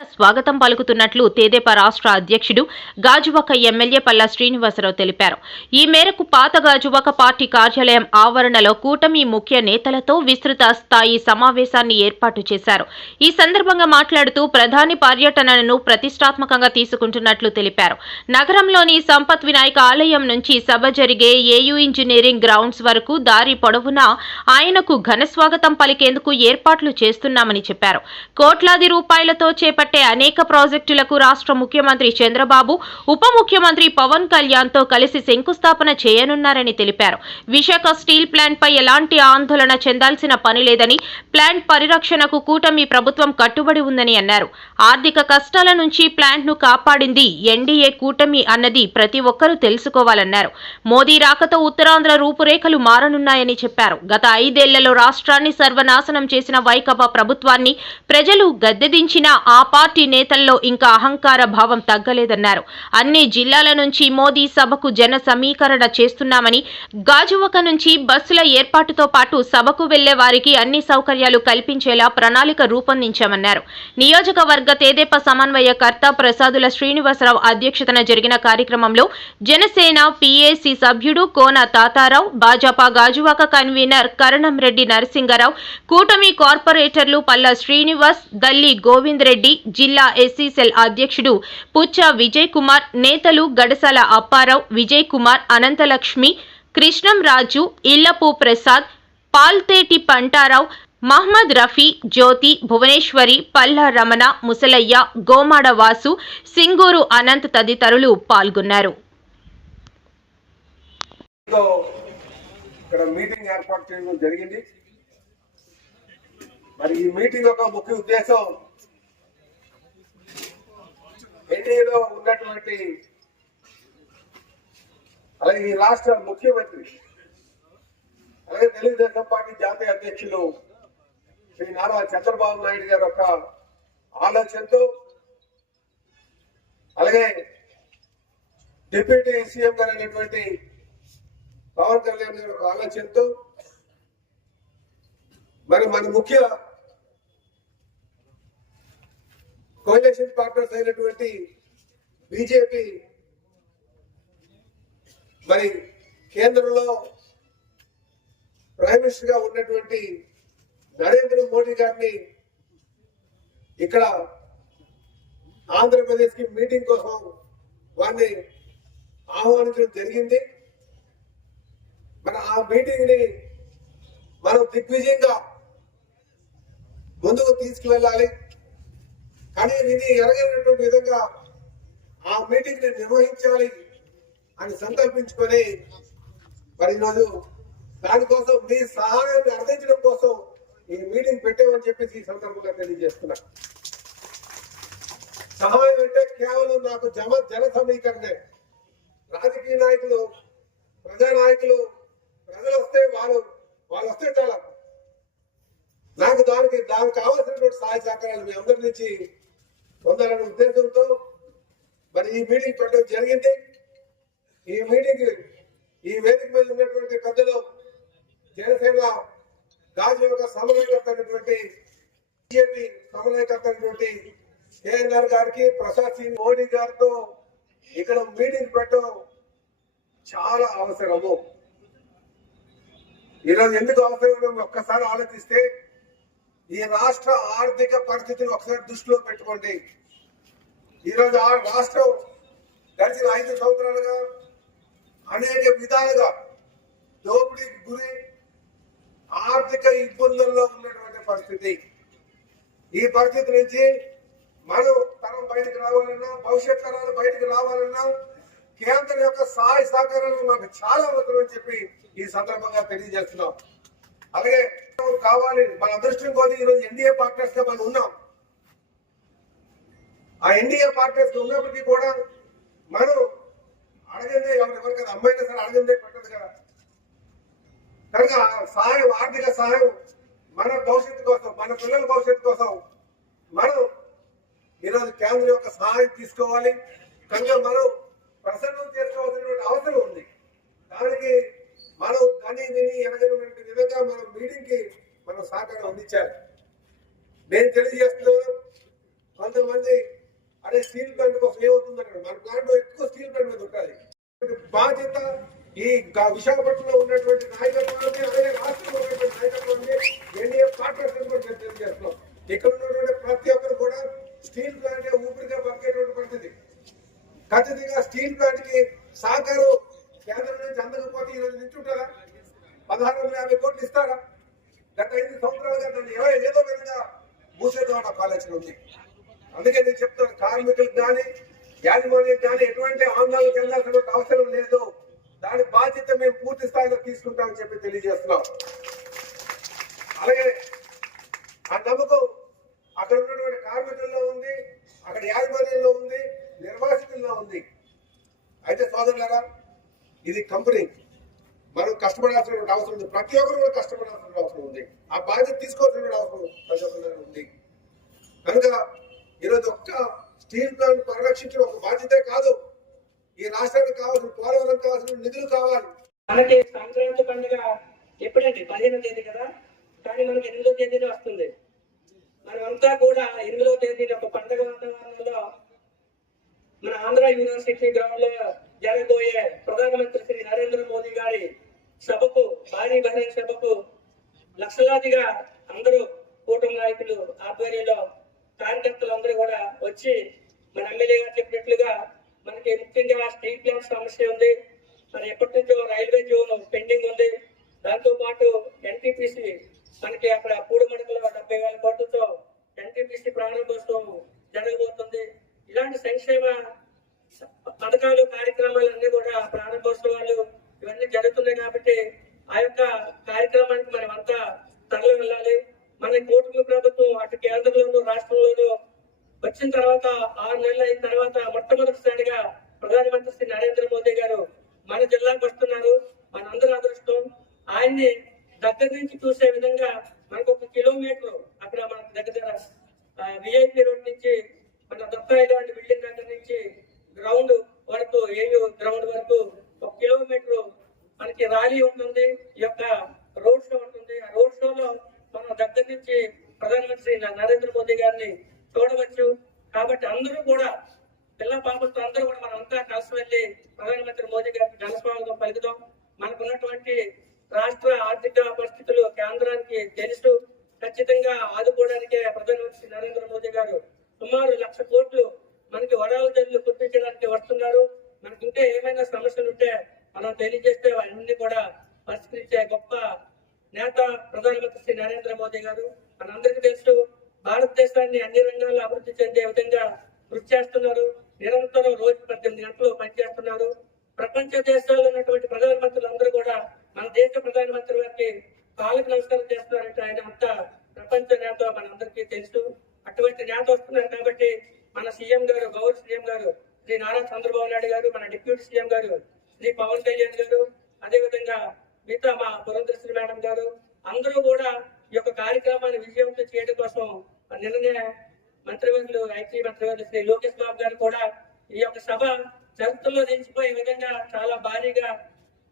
స్వాగతం పలుకుతున్నట్లు తెదేపా రాష్ట్ర అధ్యక్షుడు గాజువాక ఎమ్మెల్యే పల్లా శ్రీనివాసరావు తెలిపారు. ఈ మేరకు పాత గాజువాక పార్టీ కార్యాలయం ఆవరణలో కూటమి ముఖ్య నేతలతో విస్తృత స్థాయి సమావేశాన్ని ఏర్పాటు చేశారు. ఈ సందర్భంగా మాట్లాడుతూ ప్రధాని పర్యటనను ప్రతిష్టాత్మకంగా తీసుకుంటున్నట్లు తెలిపారు. నగరంలోని సంపత్ వినాయక ఆలయం నుంచి సభ జరిగే ఏయూ ఇంజనీరింగ్ గ్రౌండ్స్ వరకు దారి పొడవునా ఆయనకు ఘన స్వాగతం పలికేందుకు ఏర్పాట్లు చేస్తున్నామని చెప్పారు. కోట్లాది రూపాయలతో చేపట్టే అనేక ప్రాజెక్టులకు రాష్ట్ర ముఖ్యమంత్రి చంద్రబాబు ఉప ముఖ్యమంత్రి పవన్ కళ్యాణ్తో కలిసి శంకుస్థాపన చేయనున్నారని తెలిపారు. విశాఖ స్టీల్ ప్లాంట్ పై ఎలాంటి ఆందోళన చెందాల్సిన పని లేదని ప్లాంట్ పరిరక్షణకు కూటమి ప్రభుత్వం కట్టుబడి ఉందని అన్నారు. ఆర్థిక కష్టాల నుంచి ప్లాంట్ను కాపాడింది ఎన్డీఏ కూటమి అన్నది ప్రతి ఒక్కరూ తెలుసుకోవాలన్నారు. మోదీ రాకతో ఉత్తరాంధ్ర రూపురేఖలు మారనున్నాయని చెప్పారు. గత ఐదేళ్ళలో రాష్ట్రాన్ని సర్వనాశనం చేసిన వైకపా ప్రభుత్వాన్ని ప్రజలు గద్దెదించిన ఆ పార్టీ నేతల్లో ఇంకా అహంకార భావం తగ్గలేదన్నారు. అన్ని జిల్లాల నుంచి మోదీ సభకు జన సమీకరణ చేస్తున్నామని గాజువక నుంచి బస్సుల ఏర్పాటుతో పాటు సభకు వెళ్ళే వారికి అన్ని సౌకర్యాలు కల్పించేలా ప్రణాళిక రూపొందించామన్నారు. నియోజకవర్గ తేదేప సమన్వయకర్త ప్రసాదుల శ్రీనివాసరావు అధ్యక్షతన జరిగిన కార్యక్రమంలో జనసేన పీఏసీ సభ్యుడు కోన తాతారావు భాజపా గాజువాక కన్వీనర్ కరణం రెడ్డి నరసింగరావు కూటమి కార్పొరేటర్లు పల్లా శ్రీనివాస్ గల్లి గోవింద్ రెడ్డి జిల్లా ఎస్సీ సెల్ అధ్యక్షుడు పుచ్చ విజయ్ కుమార్ నేతలు గడసాల అప్పారావు విజయ్ కుమార్ అనంతలక్ష్మి కృష్ణం రాజు ఇల్లపు ప్రసాద్ పాల్తేటి పంటారావు మహ్మద్ రఫీ జ్యోతి భువనేశ్వరి పల్లా రమణ ముసలయ్య గోమాడ వాసు సింగూరు అనంత్ తదితరులు పాల్గొన్నారు. ఇక్కడ మీటింగ్ ఏర్పాటు చేయడం జరిగింది. మరి ఈ మీటింగ్ యొక్క ముఖ్య ఉద్దేశం ఎన్డీఏలో ఉన్నటువంటి అలాగే ఈ రాష్ట్ర ముఖ్యమంత్రి అలాగే తెలుగుదేశం పార్టీ జాతీయ అధ్యక్షులు శ్రీ నారా చంద్రబాబు నాయుడు గారి యొక్క ఆలోచనతో అలాగే డిప్యూటీ సీఎం గారు అయినటువంటి పవన్ కళ్యాణ్ గారి ఆలోచనతో మరి మన ముఖ్య కోయలేషన్ పార్ట్నర్స్ అయినటువంటి బీజేపీ మరి కేంద్రంలో ప్రైమ్ మినిస్టర్గా ఉన్నటువంటి నరేంద్ర మోడీ గారిని ఇక్కడ ఆంధ్రప్రదేశ్కి మీటింగ్ కోసం వారిని ఆహ్వానించడం జరిగింది. మన ఆ మీటింగ్ని మనం దిగ్విజయంగా ముందుకు తీసుకువెళ్ళాలి. కానీ ఇది ఎరగనటువంటి విధంగా ఆ మీటింగ్ని నిర్వహించాలి అని సంకల్పించుకొని మరి ఈరోజు దానికోసం మీ సహాయాన్ని అర్థించడం కోసం ఈ మీటింగ్ పెట్టామని చెప్పేసి ఈ సందర్భంగా తెలియజేస్తున్నా. సహాయం అంటే కేవలం నాకు జమ జన సమీకరణే. రాజకీయ నాయకులు ప్రజా నాయకులు ప్రజలు వస్తే వాళ్ళు వాళ్ళు వస్తే చాలా. నాకు దానికి దానికి కావాల్సినటువంటి సహాయ సహకారాలు మీ అందరి నుంచి పొందాలనే ఉద్దేశంతో మరి ఈ మీటింగ్ పెట్టడం జరిగింది. ఈ మీటింగ్ ఈ వేదిక మీద ఉన్నటువంటి పెద్దలు జనసేన రాజు యొక్క సమన్వయకర్త అయినటువంటి బీజేపీ సమన్వయకర్త అయినటువంటి కేఎన్ఆర్ గారికి ప్రసాద్ సింగ్ మోడీ గారితో ఇక్కడ మీటింగ్ పెట్టడం చాలా అవసరము. ఈరోజు ఎందుకు అవసరం ఒక్కసారి ఆలోచిస్తే ఈ రాష్ట్ర ఆర్థిక పరిస్థితిని ఒకసారి దృష్టిలో పెట్టుకోండి. ఈరోజు ఆ రాష్ట్రం గడిచిన ఐదు సంవత్సరాలుగా అనేక విధాలుగా దోపిడీకి గురి ఆర్థిక ఇబ్బందుల్లో ఉన్నటువంటి పరిస్థితి. ఈ పరిస్థితి నుంచి మనం తరం బయటకు రావాలన్నా భవిష్యత్ తరాలు బయటకు రావాలన్నా కేంద్రం యొక్క సహాయ సహకారాలు మనకు చాలా అవసరం అని చెప్పి ఈ సందర్భంగా తెలియజేస్తున్నాం. అలాగే కావాలి మన అదృష్టం కోసం ఈరోజు ఎన్డీఏ పార్ట్నర్స్గా మనం ఉన్నాం. ఆ ఎన్డీఏ పార్టీస్ ఉన్నప్పటికీ కూడా మనం అడగందే ఎవరెవరు కదా అమ్మాయినా సరే అడగందే పెట్టదు కదా. కనుక సహాయం ఆర్థిక సహాయం మన భవిష్యత్తు కోసం మన పిల్లల భవిష్యత్తు కోసం మనం ఈరోజు కేంద్రం యొక్క సహాయం తీసుకోవాలి. కనుక మనం ప్రసన్నం చేసుకోవాల్సినటువంటి అవసరం ఉంది. దానికి మనం కానీ విని ఎనగనటువంటి విధంగా మనం మీటింగ్కి మనం సహకారం అందించాలి. నేను తెలియజేస్తున్నాను కొంతమంది అదే స్టీల్ ప్లాంట్ కోసం ఏమవుతుంది అన్నాడు మన ప్లాంట్ ఎక్కువ స్టీల్ ప్లాంట్ మీద ఉంటుంది బాధ్యత ఈ విశాఖపట్నంలో ఉన్నటువంటి నాయకత్వాన్ని అలాగే రాష్ట్రంలో ఉన్నటువంటి నాయకత్వాన్ని ఎన్డీఏ పార్ట్నర్స్ కూడా మేము తెలియజేస్తున్నాం ఇక్కడ ఉన్నటువంటి ప్రతి ఒక్కరు కూడా స్టీల్ ప్లాంట్ ఊపిరిగా బతికేటువంటి పరిస్థితి. ఖచ్చితంగా స్టీల్ ప్లాంట్కి సహకారం కేంద్రం నుంచి అందకపోతే ఈ రోజు నించుంటారా? పదహారు వందల యాభై కోట్లు ఇస్తారా? గత ఐదు సంవత్సరాలుగా దాన్ని ఎవరో ఏదో విధంగా మూసేద్దాం ఆలోచన ఉంది. అందుకే నేను చెప్తాను కార్మికులకు కానీ యాజమాన్యం కానీ ఎటువంటి ఆందోళనకు చెందాల్సిన అవసరం లేదు. దాని బాధ్యత మేము పూర్తి స్థాయిలో తీసుకుంటామని చెప్పి తెలియజేస్తున్నాం. అలాగే ఆ నమ్మకం అక్కడ ఉన్నటువంటి కార్మికుల్లో ఉంది అక్కడ యాజమాన్యంలో ఉంది నిర్వాసితుల్లో ఉంది. అయితే సోదరులారా ఇది కంపెనీ. మనం కష్టపడాల్సినటువంటి అవసరం ఉంది. ప్రతి ఒక్కరు కూడా కష్టపడాల్సిన అవసరం ఉంది. ఆ బాధ్యత తీసుకోవాల్సిన అవసరం ప్రతి ఒక్కరు ఉంది. కనుక ఈరోజు ఒక్క స్టీల్ ప్లాంట్ పరిరక్షించడం ఒక బాధ్యతే కాదు. ఈ రాష్ట్రానికి కావాల్సిన పోలవరం కావాల్సిన నిధులు కావాలి. మనకి సంక్రాంతి పండుగ ఎప్పుడండి పదిహేనో తేదీ కదా? కానీ మనకి ఎనిమిదో తేదీలో వస్తుంది. మనమంతా కూడా ఎనిమిదో తేదీన ఒక పండుగ వాతావరణంలో మన ఆంధ్ర యూనివర్సిటీ గ్రౌండ్లో జరగబోయే ప్రధానమంత్రి శ్రీ నరేంద్ర మోదీ గారి సభకు భారీ బహిరంగ సభకు లక్షలాదిగా అందరూ కూటమి నాయకులు ఆధ్వర్యంలో కార్యకర్తలు అందరూ కూడా వచ్చి మన ఎమ్మెల్యే గారు చెప్పినట్లుగా మనకి ముఖ్యంగా స్ట్రీట్ ల్యాంప్ సమస్య ఉంది. మరి ఎప్పటి నుంచో రైల్వే జోన్ పెండింగ్ ఉంది. దాంతో పాటు ఎన్టీపీసీ మనకి అక్కడ పూడిమడకలో డెబ్బై వేల కోట్లతో ఎన్టీపీసీ ప్రారంభోత్సవం జరగబోతుంది. ఇలాంటి సంక్షేమ పథకాలు కార్యక్రమాలు అన్ని కూడా ప్రారంభోత్సవాలు ఇవన్నీ జరుగుతున్నాయి కాబట్టి ఆ యొక్క కార్యక్రమానికి మనం అంతా తరలి వెళ్ళాలి. మన కూటమి ప్రభుత్వం అటు కేంద్రంలోనూ రాష్ట్రంలోనూ వచ్చిన తర్వాత ఆరు నెలలు అయిన తర్వాత మొట్టమొదటిసారిగా ప్రధానమంత్రి శ్రీ నరేంద్ర మోదీ గారు మన జిల్లాకు వస్తున్నారు. మనందరూ అదృష్టం. ఆయన్ని దగ్గర నుంచి చూసే విధంగా మనకు ఒక కిలోమీటర్ అక్కడ మన దగ్గర విఐపి రోడ్ నుంచి మన దత్తాయి లాంటి బిల్డింగ్ దగ్గర నుంచి గ్రౌండ్ వరకు ఏయూ గ్రౌండ్ వరకు ఒక కిలోమీటర్ మనకి ర్యాలీ ఉంటుంది. ఈ యొక్క రోడ్ షో ఉంటుంది. ఆ రోడ్ షోలో మనం దగ్గర నుంచి ప్రధానమంత్రి నరేంద్ర మోదీ గారిని చూడవచ్చు కాబట్టి అందరూ కూడా పిల్ల పాపలతో అందరూ కూడా మనం అంతా కలిసి వెళ్ళి ప్రధానమంత్రి మోదీ గారికి ఘనస్వాగతం పలుకుదాం. మనకు ఉన్నటువంటి రాష్ట్ర ఆర్థిక పరిస్థితులు కేంద్రానికి తెలుసు ఖచ్చితంగా ఆదుకోవడానికే ప్రధానమంత్రి నరేంద్ర మోదీ గారు సుమారు లక్ష కోట్లు మనకి వరాల జల్లు గుర్తించడానికి వస్తున్నారు. మనకి ఇంకా ఏమైనా సమస్యలు ఉంటే మనం తెలియజేస్తే అన్ని కూడా పరిష్కరించే గొప్ప నేత ప్రధానమంత్రి శ్రీ నరేంద్ర మోదీ గారు మనందరికీ తెలుసు భారతదేశాన్ని అన్ని రంగాల్లో అభివృద్ధి చెందే విధంగా కృషి చేస్తున్నారు. నిరంతరం రోజు పద్దెనిమిది గంటలు పనిచేస్తున్నారు. ప్రపంచ దేశాల్లో ఉన్నటువంటి ప్రధానమంత్రులు అందరూ కూడా మన దేశ ప్రధానమంత్రి గారికి కాళ్ళకి నమస్కారం చేస్తున్నారంటే ఆయన అంతా ప్రపంచ నేత మనందరికీ తెలుసు. అటువంటి నేత వస్తున్నారు కాబట్టి మన సీఎం గారు గౌరవ సీఎం గారు శ్రీ నారా చంద్రబాబు నాయుడు గారు మన డిప్యూటీ సీఎం గారు శ్రీ పవన్ కళ్యాణ్ గారు అదే విధంగా మిగతా మా పురంధశ్రీ మేడం గారు అందరూ కూడా ఈ యొక్క కార్యక్రమాన్ని విజయవంతం చేయడం కోసం నిన్ననే మంత్రివర్యులు ఐటీ మంత్రివర్యులు శ్రీ లోకేష్ బాబు గారు కూడా ఈ యొక్క సభ చరిత్రలో నిలిచిపోయే విధంగా చాలా భారీగా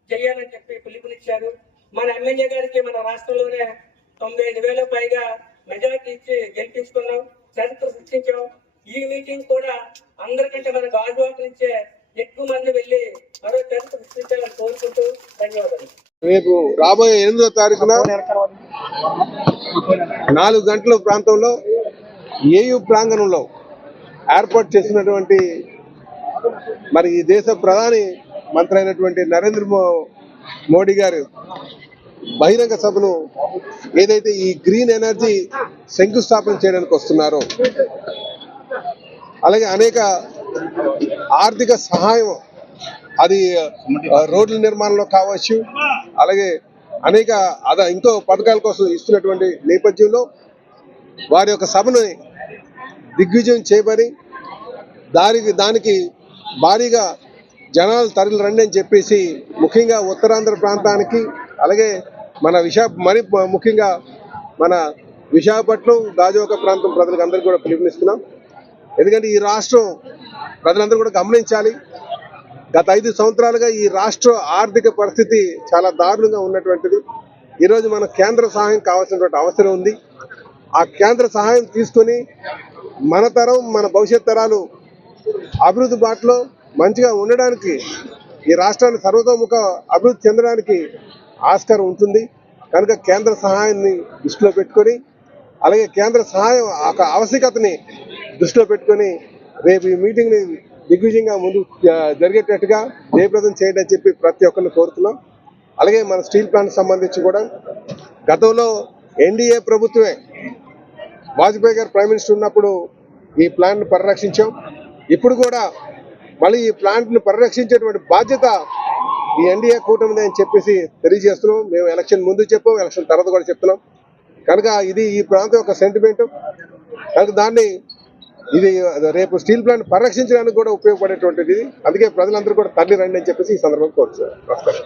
చేయాలని చెప్పి పిలుపునిచ్చారు. మన ఎమ్మెల్యే గారికి మన రాష్ట్రంలోనే తొంభై ఐదు వేల పైగా మెజార్టీ ఇచ్చి గెలిపించుకున్నాం చరిత్ర సృష్టించాం. ఈ మీటింగ్ కూడా అందరికంటే మన గాజువాక నుంచే ఎక్కువ మంది వెళ్ళి మరో చరిత్ర సృష్టించాలని కోరుకుంటూ ధన్యవాదాలు. రేపు రాబోయే ఎనిమిదో తారీఖున నాలుగు గంటల ప్రాంతంలో ఏయు ప్రాంగణంలో ఏర్పాటు చేసినటువంటి మరి ఈ దేశ ప్రధాని మంత్రి అయినటువంటి నరేంద్ర మోడీ గారు బహిరంగ సభను ఏదైతే ఈ గ్రీన్ ఎనర్జీ శంకుస్థాపన చేయడానికి వస్తున్నారో అలాగే అనేక ఆర్థిక సహాయం అది రోడ్ల నిర్మాణంలో కావచ్చు అలాగే అనేక అద ఇంకో పథకాల కోసం ఇస్తున్నటువంటి నేపథ్యంలో వారి యొక్క సభను దిగ్విజయం చేయబడి దానికి దానికి భారీగా జనాలు తరలి రండి అని చెప్పేసి ముఖ్యంగా ఉత్తరాంధ్ర ప్రాంతానికి అలాగే మన విశాఖ మరి ముఖ్యంగా మన విశాఖపట్నం గాజోక ప్రాంతం ప్రజలకు అందరికీ కూడా పిలుపునిస్తున్నాం. ఎందుకంటే ఈ రాష్ట్రం ప్రజలందరూ కూడా గమనించాలి. గత ఐదు సంవత్సరాలుగా ఈ రాష్ట్ర ఆర్థిక పరిస్థితి చాలా దారుణంగా ఉన్నటువంటిది. ఈరోజు మన కేంద్ర సహాయం కావాల్సినటువంటి అవసరం ఉంది. ఆ కేంద్ర సహాయం తీసుకొని మన తరం మన భవిష్యత్ తరాలు అభివృద్ధి బాటలో మంచిగా ఉండడానికి ఈ రాష్ట్రాన్ని సర్వతోముఖ అభివృద్ధి చెందడానికి ఆస్కారం ఉంటుంది. కనుక కేంద్ర సహాయాన్ని దృష్టిలో పెట్టుకొని అలాగే కేంద్ర సహాయం ఒక ఆవశ్యకతని దృష్టిలో పెట్టుకొని రేపు ఈ మీటింగ్ని దిగ్విజయంగా ముందు జరిగేటట్టుగా జయప్రదం చేయండి అని చెప్పి ప్రతి ఒక్కరిని కోరుతున్నాం. అలాగే మన స్టీల్ ప్లాంట్ సంబంధించి కూడా గతంలో ఎన్డీఏ ప్రభుత్వమే వాజ్పేయి గారు ప్రైమ్ మినిస్టర్ ఉన్నప్పుడు ఈ ప్లాంట్ను పరిరక్షించాం. ఇప్పుడు కూడా మళ్ళీ ఈ ప్లాంట్ను పరిరక్షించేటువంటి బాధ్యత ఈ ఎన్డీఏ కూటమిది అని చెప్పేసి తెలియజేస్తున్నాం. మేము ఎలక్షన్ ముందు చెప్పాం ఎలక్షన్ తర్వాత కూడా చెప్తున్నాం. కనుక ఇది ఈ ప్రాంతం యొక్క సెంటిమెంట్ కనుక దాన్ని ఇది రేపు స్టీల్ ప్లాంట్ పరిరక్షించడానికి కూడా ఉపయోగపడేటువంటిది. అందుకే ప్రజలందరూ కూడా తరలి రండి అని చెప్పేసి ఈ సందర్భంగా కోరుతున్నారు నమస్కారం.